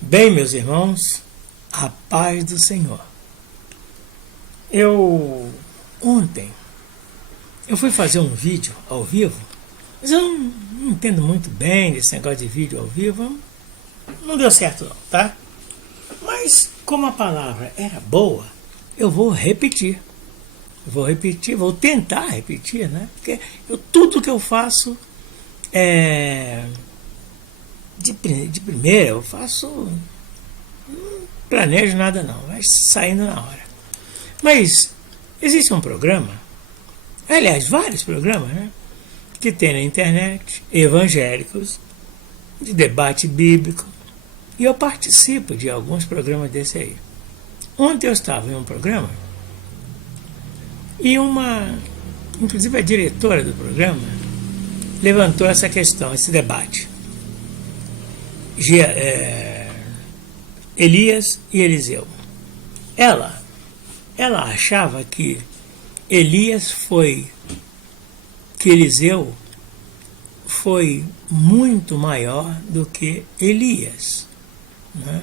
Bem, meus irmãos, a paz do Senhor. Ontem eu fui fazer um vídeo ao vivo, mas eu não entendo muito bem desse negócio de vídeo ao vivo. Não deu certo não, tá? Mas como a palavra era boa, eu vou repetir. Vou tentar repetir, né? Porque tudo que eu faço de primeira, eu faço. Não planejo nada não, vai saindo na hora. Mas existe um programa, aliás, vários programas, né? Que tem na internet, evangélicos, de debate bíblico, e eu participo de alguns programas desse aí. Ontem eu estava em um programa e inclusive a diretora do programa, levantou essa questão, esse debate. Elias e Eliseu. Ela achava que Eliseu foi muito maior do que Elias, né?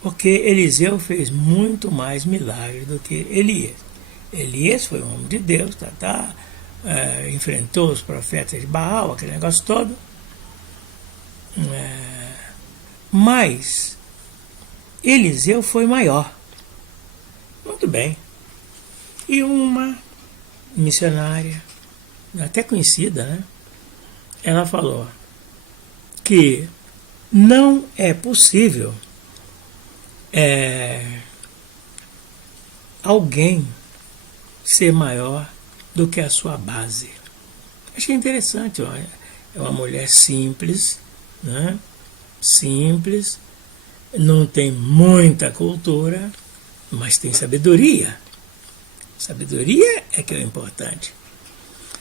Porque Eliseu fez muito mais milagres do que Elias. Elias foi um homem de Deus, enfrentou os profetas de Baal, aquele negócio todo. Mas Eliseu foi maior. Muito bem. E uma missionária, até conhecida, né? Ela falou que não é possível alguém ser maior do que a sua base. Achei interessante, olha. É uma mulher simples, né? Simples, não tem muita cultura, mas tem sabedoria. Sabedoria é que é o importante.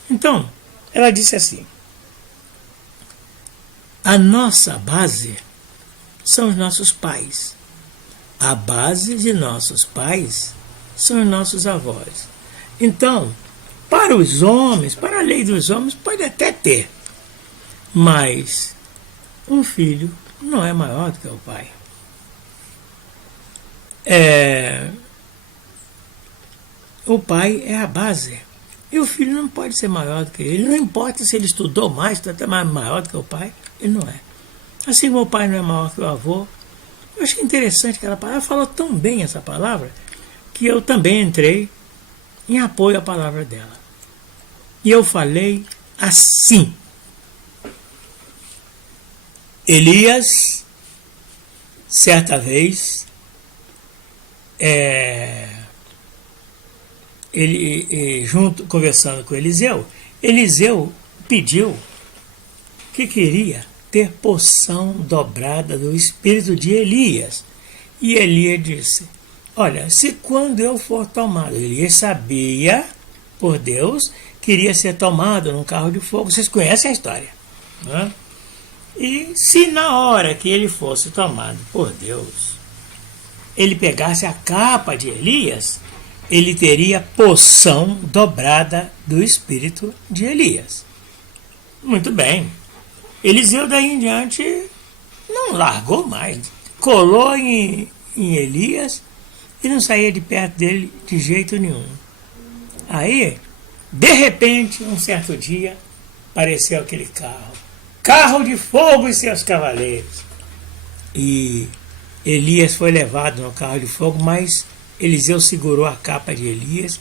Então, ela disse assim: a nossa base são os nossos pais. A base de nossos pais são os nossos avós. Então, para os homens, para a lei dos homens, pode até ter, mas um filho não é maior do que o pai. O pai é a base. E o filho não pode ser maior do que ele. Não importa se ele estudou mais, está até maior do que o pai, ele não é. Assim como o pai não é maior que o avô. Eu achei interessante aquela palavra. Ela falou tão bem essa palavra que eu também entrei em apoio à palavra dela. E eu falei assim: Elias, certa vez, conversando com Eliseu pediu que queria ter porção dobrada do espírito de Elias. E Elias disse: olha, se quando eu for tomado, Elias sabia, por Deus, que iria ser tomado num carro de fogo. Vocês conhecem a história, né? E se na hora que ele fosse tomado por Deus, ele pegasse a capa de Elias, ele teria porção dobrada do espírito de Elias. Muito bem. Eliseu daí em diante não largou mais. Colou em Elias e não saía de perto dele de jeito nenhum. Aí, de repente, um certo dia, apareceu aquele carro de fogo e seus cavaleiros. E Elias foi levado no carro de fogo, mas Eliseu segurou a capa de Elias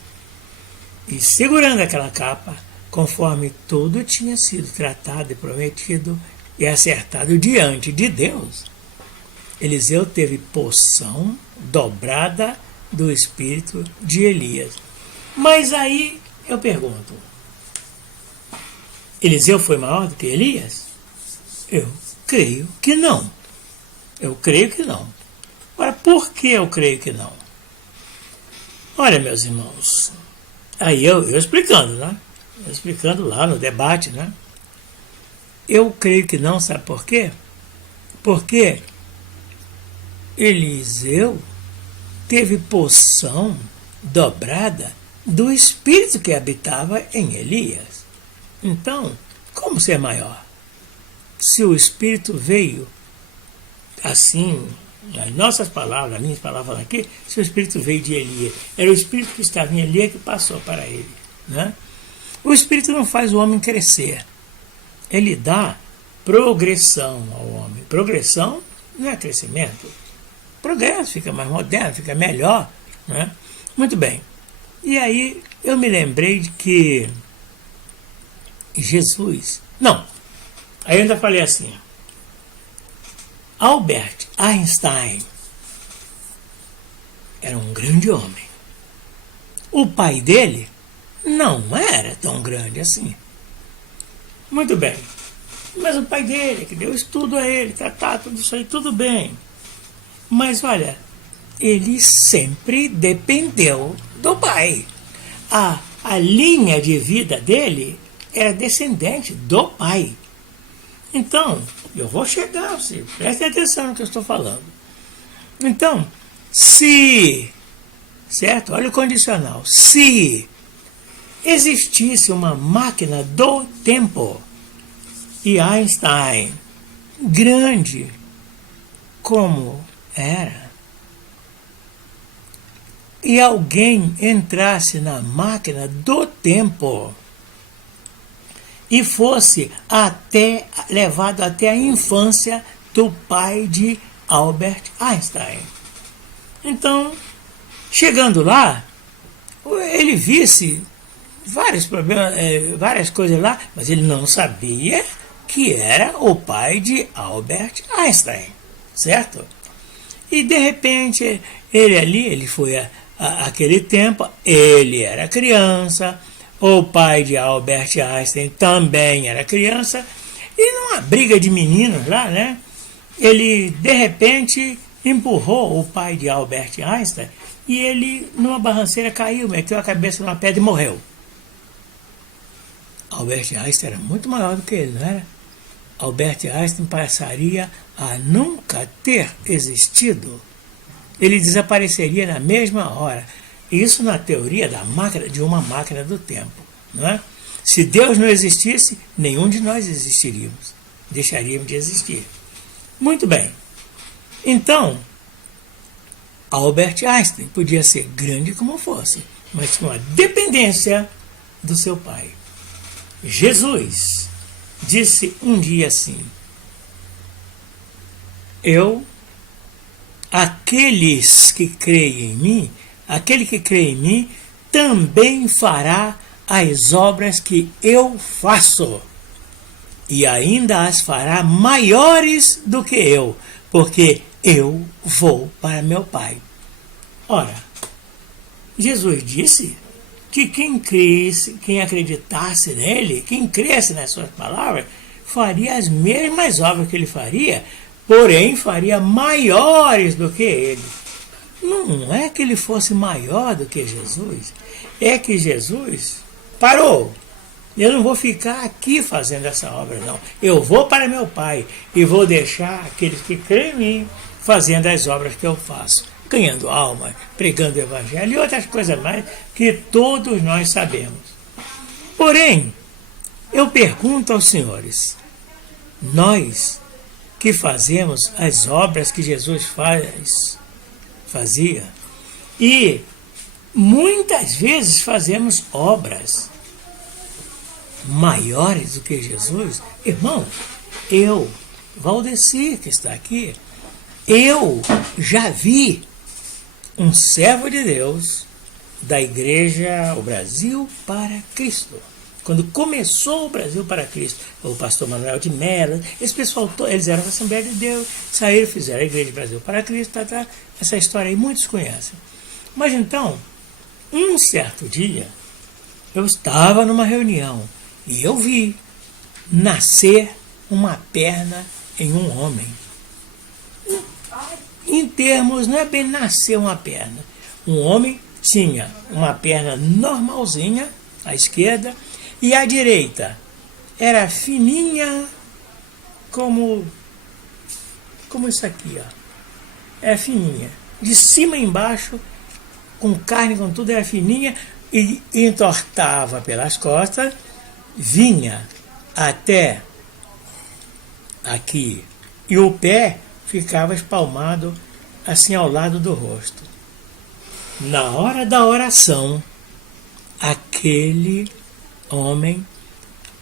e, segurando aquela capa, conforme tudo tinha sido tratado e prometido e acertado diante de Deus, Eliseu teve porção dobrada do espírito de Elias. Mas aí eu pergunto: Eliseu foi maior do que Elias? Eu creio que não. Agora, por que eu creio que não? Olha, meus irmãos, aí eu explicando, né? Explicando lá no debate, né? Eu creio que não, sabe por quê? Porque Eliseu teve porção dobrada do espírito que habitava em Elias. Então, como ser maior? Se o espírito veio assim, As nossas palavras, as minhas palavras aqui, seu espírito veio de Elias. Era o espírito que estava em Elias que passou para ele. Né? O espírito não faz o homem crescer. Ele dá progressão ao homem. Progressão não é crescimento. Progresso, fica mais moderno, fica melhor. Né? Muito bem. E aí eu me lembrei de que Jesus... Não, aí eu ainda falei assim... Albert Einstein era um grande homem. O pai dele não era tão grande assim. Muito bem. Mas o pai dele, que deu estudo a ele, tudo isso aí, tudo bem. Mas olha, ele sempre dependeu do pai. A linha de vida dele era descendente do pai. Então, eu vou chegar, você preste atenção no que eu estou falando. Então, certo? Olha o condicional. Se existisse uma máquina do tempo e Einstein, grande como era, e alguém entrasse na máquina do tempo e fosse levado até a infância do pai de Albert Einstein. Então, chegando lá, ele visse vários problemas, várias coisas lá, mas ele não sabia que era o pai de Albert Einstein, certo? E de repente, ele foi aquele tempo, ele era criança, o pai de Albert Einstein também era criança, e numa briga de meninos lá, né, ele de repente empurrou o pai de Albert Einstein e ele numa barranceira caiu, meteu a cabeça numa pedra e morreu. Albert Einstein era muito maior do que ele, não era? Albert Einstein passaria a nunca ter existido. Ele desapareceria na mesma hora. Isso na teoria de uma máquina do tempo. Não é? Se Deus não existisse, nenhum de nós existiríamos. Deixaríamos de existir. Muito bem. Então, Albert Einstein podia ser grande como fosse, mas com a dependência do seu pai. Jesus disse um dia assim: aqueles que creem em mim, aquele que crê em mim, também fará as obras que eu faço, e ainda as fará maiores do que eu, porque eu vou para meu Pai. Ora, Jesus disse que quem acreditasse nele, quem cresce nas suas palavras, faria as mesmas obras que ele faria, porém faria maiores do que ele. Não é que ele fosse maior do que Jesus, é que Jesus parou. Eu não vou ficar aqui fazendo essa obra, não. Eu vou para meu Pai e vou deixar aqueles que creem em mim fazendo as obras que eu faço, ganhando almas, pregando o Evangelho e outras coisas mais que todos nós sabemos. Porém, eu pergunto aos senhores, nós que fazemos as obras que Jesus fazia, e muitas vezes fazemos obras maiores do que Jesus, irmão, Valdeci, que está aqui, eu já vi um servo de Deus da igreja O Brasil para Cristo. Quando começou o Brasil para Cristo, o pastor Manuel de Mello, esse pessoal, eles eram da Assembleia de Deus, saíram, fizeram a Igreja Brasil para Cristo, essa história aí muitos conhecem. Mas então, um certo dia, eu estava numa reunião e eu vi nascer uma perna em um homem. Em termos, não é bem nascer uma perna. Um homem tinha uma perna normalzinha, à esquerda, e à direita era fininha como isso aqui, ó. Era fininha. De cima e embaixo, com carne, com tudo, era fininha e entortava pelas costas, vinha até aqui. E o pé ficava espalmado assim ao lado do rosto. Na hora da oração, aquele homem,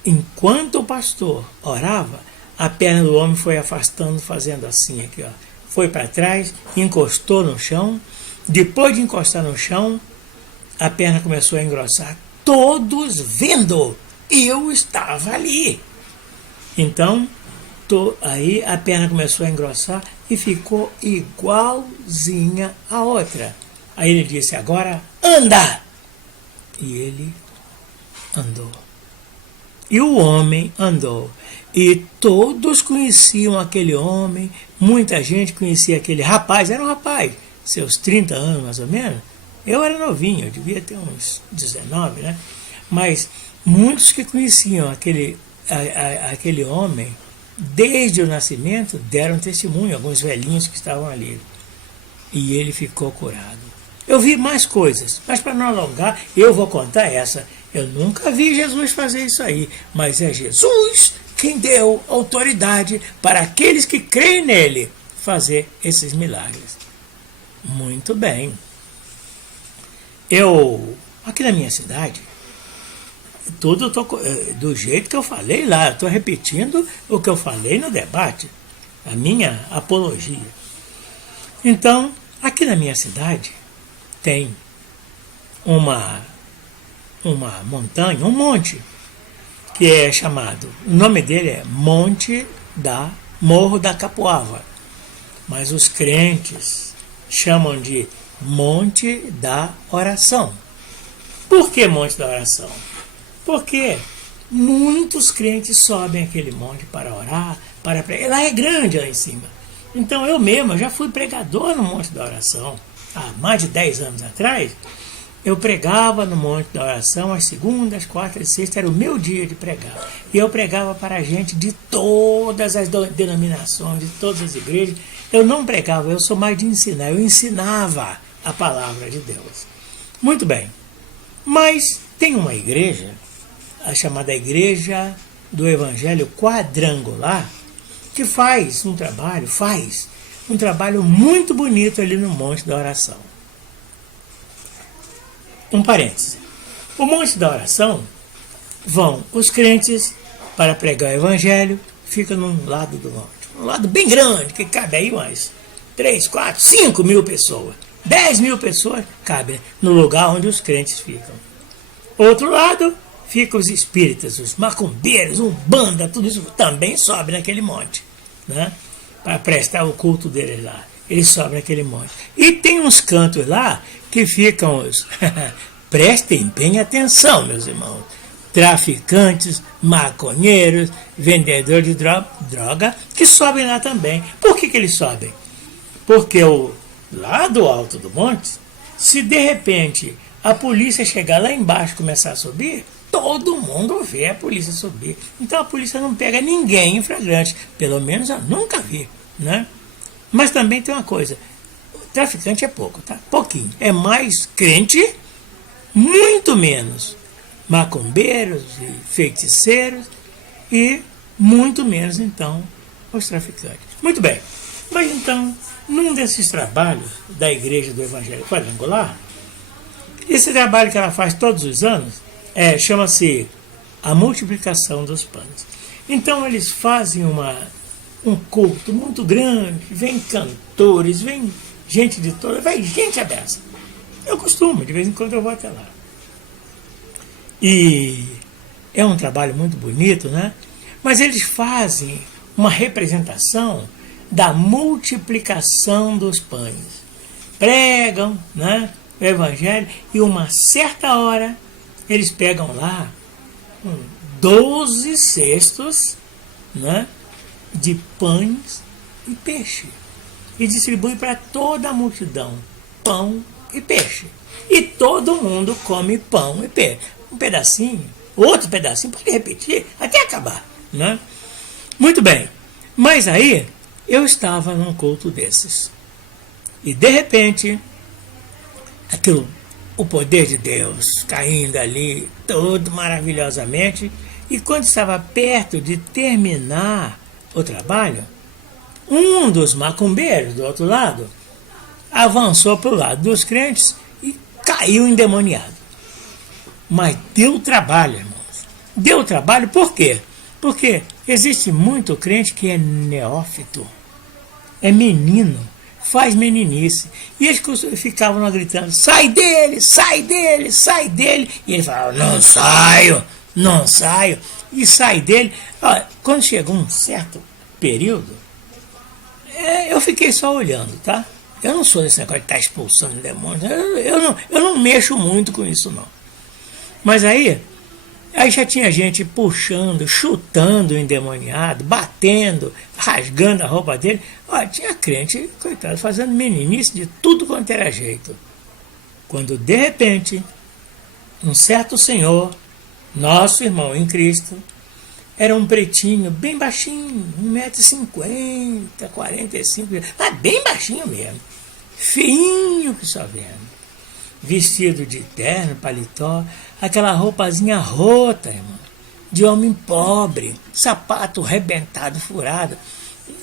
enquanto o pastor orava, a perna do homem foi afastando, fazendo assim aqui, ó. Foi para trás, encostou no chão. Depois de encostar no chão, a perna começou a engrossar. Todos vendo, eu estava ali. Então, aí a perna começou a engrossar e ficou igualzinha a outra. Aí ele disse, agora anda! E ele andou. E o homem andou. E todos conheciam aquele homem, muita gente conhecia aquele rapaz, era um rapaz, seus 30 anos mais ou menos. Eu era novinho, eu devia ter uns 19, né? Mas muitos que conheciam aquele homem, desde o nascimento, deram testemunho, alguns velhinhos que estavam ali. E ele ficou curado. Eu vi mais coisas, mas para não alongar, eu vou contar essa. Eu nunca vi Jesus fazer isso aí, mas é Jesus quem deu autoridade para aqueles que creem nele fazer esses milagres. Muito bem. Aqui na minha cidade, tudo do jeito que eu falei lá, estou repetindo o que eu falei no debate, a minha apologia. Então, aqui na minha cidade, tem uma montanha, um monte, que é chamado, o nome dele é Morro da Capoava, mas os crentes chamam de Monte da Oração. Por que Monte da Oração? Porque muitos crentes sobem aquele monte para orar, para pregar. Lá é grande lá em cima. Então eu mesmo já fui pregador no Monte da Oração. Há mais de 10 anos atrás, eu pregava no Monte da Oração às segundas, quartas e sextas, era o meu dia de pregar. E eu pregava para a gente de todas as denominações, de todas as igrejas. Eu não pregava, eu sou mais de ensinar, eu ensinava a palavra de Deus. Muito bem, mas tem uma igreja, a chamada Igreja do Evangelho Quadrangular, que faz um trabalho muito bonito ali no Monte da Oração. Um parêntese. O Monte da Oração vão os crentes para pregar o Evangelho, fica num lado do monte. Um lado bem grande, que cabe aí umas 3, 4, 5 mil pessoas. 10 mil pessoas cabem no lugar onde os crentes ficam. Outro lado, ficam os espíritas, os macumbeiros, umbanda, tudo isso também sobe naquele monte, né? Para prestar o culto deles lá. Eles sobem naquele monte. E tem uns cantos lá que ficam os... Prestem bem atenção, meus irmãos. Traficantes, maconheiros, vendedores de droga, que sobem lá também. Por que eles sobem? Porque lá do alto do monte, se de repente a polícia chegar lá embaixo e começar a subir, todo mundo vê a polícia subir. Então a polícia não pega ninguém em flagrante. Pelo menos eu nunca vi, né? Mas também tem uma coisa. Traficante é pouco, tá? Pouquinho. É mais crente, muito menos macumbeiros e feiticeiros e muito menos, então, os traficantes. Muito bem. Mas então, num desses trabalhos da Igreja do Evangelho Quadrangular, esse trabalho que ela faz todos os anos chama-se a multiplicação dos pães. Então eles fazem um culto muito grande, vem cantores, vem gente de toda, vai gente a beça. Eu costumo, de vez em quando eu vou até lá. E é um trabalho muito bonito, né? Mas eles fazem uma representação da multiplicação dos pães. Pregam, né, o Evangelho e uma certa hora eles pegam lá 12 cestos, né, de pães e peixe e distribuem para toda a multidão pão e peixe. E todo mundo come pão e peixe. Um pedacinho, outro pedacinho, pode repetir até acabar, né? Muito bem, mas aí eu estava num culto desses e de repente o poder de Deus caindo ali todo maravilhosamente, e quando estava perto de terminar o trabalho, um dos macumbeiros do outro lado avançou para o lado dos crentes e caiu endemoniado. Mas deu trabalho, irmãos. Deu trabalho por quê? Porque existe muito crente que é neófito, é menino, faz meninice. E eles ficavam lá gritando, sai dele, sai dele, sai dele. E ele falava, não saio, não saio. E sai dele. Olha, quando chegou um certo período, eu fiquei só olhando, tá? Eu não sou desse negócio de estar expulsando demônios. Eu não mexo muito com isso, não. Mas aí já tinha gente puxando, chutando o endemoniado, batendo, rasgando a roupa dele. Olha, tinha crente, coitado, fazendo meninice de tudo quanto era jeito. Quando, de repente, um certo senhor, nosso irmão em Cristo, era um pretinho, bem baixinho, 1,50m, 45, mas bem baixinho mesmo, feinho que só vendo. Vestido de terno, paletó, aquela roupazinha rota, irmão, de homem pobre, sapato rebentado, furado,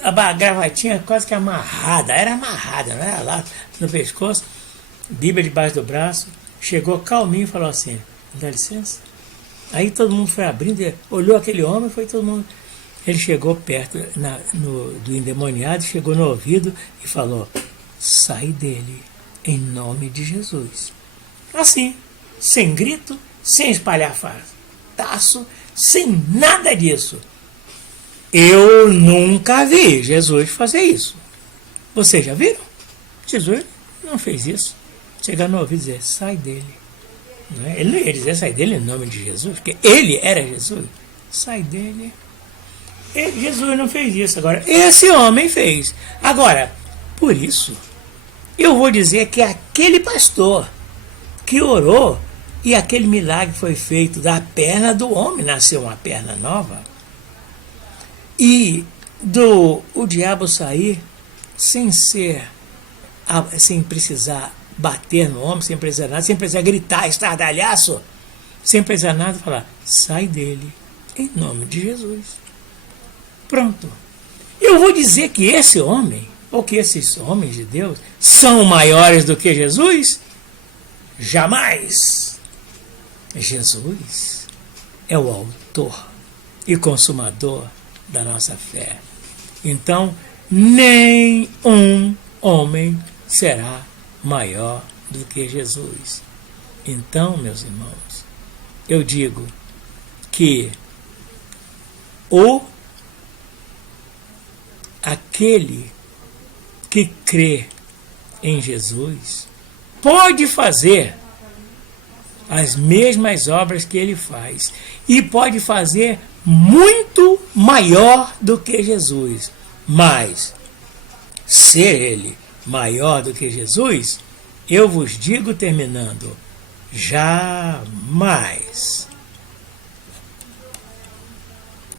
a gravatinha quase que amarrada, era amarrada, não era lá no pescoço, Bíblia debaixo do braço, chegou calminho e falou assim, dá licença? Aí todo mundo foi abrindo, olhou aquele homem, foi todo mundo. Ele chegou perto do endemoniado, chegou no ouvido e falou, sai dele. Em nome de Jesus. Assim, sem grito, sem espalhafataço, sem nada disso. Eu nunca vi Jesus fazer isso. Vocês já viram? Jesus não fez isso. Chegar no ouvido e dizer, sai dele. Não é? Ele não ia dizer sai dele em nome de Jesus, porque ele era Jesus. Sai dele. Jesus não fez isso. Agora, esse homem fez. Agora, por isso, eu vou dizer que aquele pastor que orou e aquele milagre foi feito da perna do homem, nasceu uma perna nova, e o diabo sair sem precisar bater no homem, sem precisar nada, sem precisar gritar, estardalhaço, sem precisar nada, falar, sai dele, em nome de Jesus. Pronto. Eu vou dizer que esse homem, ou que esses homens de Deus são maiores do que Jesus? Jamais! Jesus é o autor e consumador da nossa fé. Então, nenhum homem será maior do que Jesus. Então, meus irmãos, eu digo que aquele que crê em Jesus pode fazer as mesmas obras que ele faz e pode fazer muito maior do que Jesus. Mas ser ele maior do que Jesus, eu vos digo terminando, jamais.